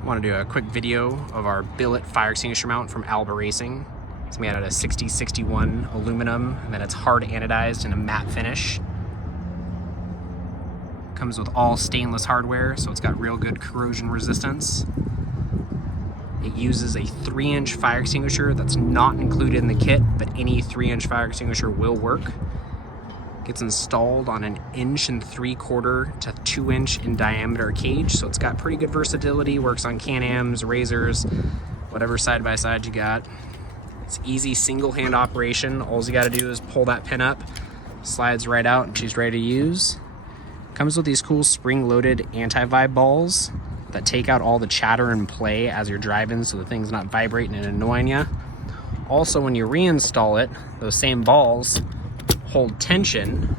I want to do a quick video of our Billet fire extinguisher mount from Alba Racing. It's made out of 6061 aluminum, and then it's hard anodized in a matte finish. Comes with all stainless hardware, so it's got real good corrosion resistance. It uses a 3-inch fire extinguisher that's not included in the kit, but any 3-inch fire extinguisher will work. Gets installed on an 1.75 to 2-inch in diameter cage, so it's got pretty good versatility. Works on CanAms, RZRs, whatever side-by-side you got. It's easy single-hand operation. All you got to do is pull that pin up, slides right out, and she's ready to use. Comes with these cool spring-loaded anti-vibe balls that take out all the chatter and play as you're driving, so the thing's not vibrating and annoying you. Also, when you reinstall it, those same balls hold tension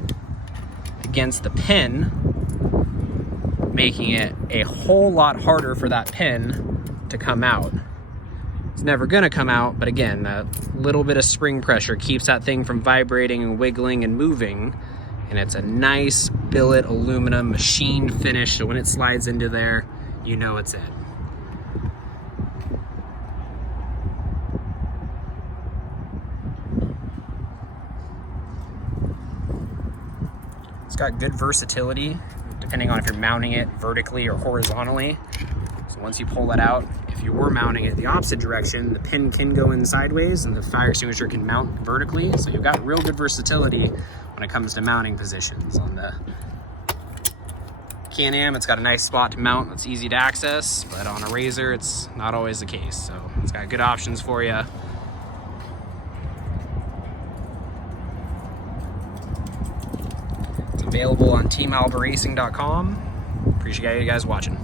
against the pin, making it a whole lot harder for that pin to come out. It's never gonna come out, but again, that little bit of spring pressure keeps that thing from vibrating and wiggling and moving, and it's a nice billet aluminum machined finish, so when it slides into there, you know it's it. It's got good versatility, depending on if you're mounting it vertically or horizontally. So once you pull that out, if you were mounting it the opposite direction, the pin can go in sideways and the fire extinguisher can mount vertically. So you've got real good versatility when it comes to mounting positions. On the CanAm, it's got a nice spot to mount that's easy to access, but on a RZR, it's not always the case. So it's got good options for you. It's available on teamalbaracing.com. Appreciate you guys watching.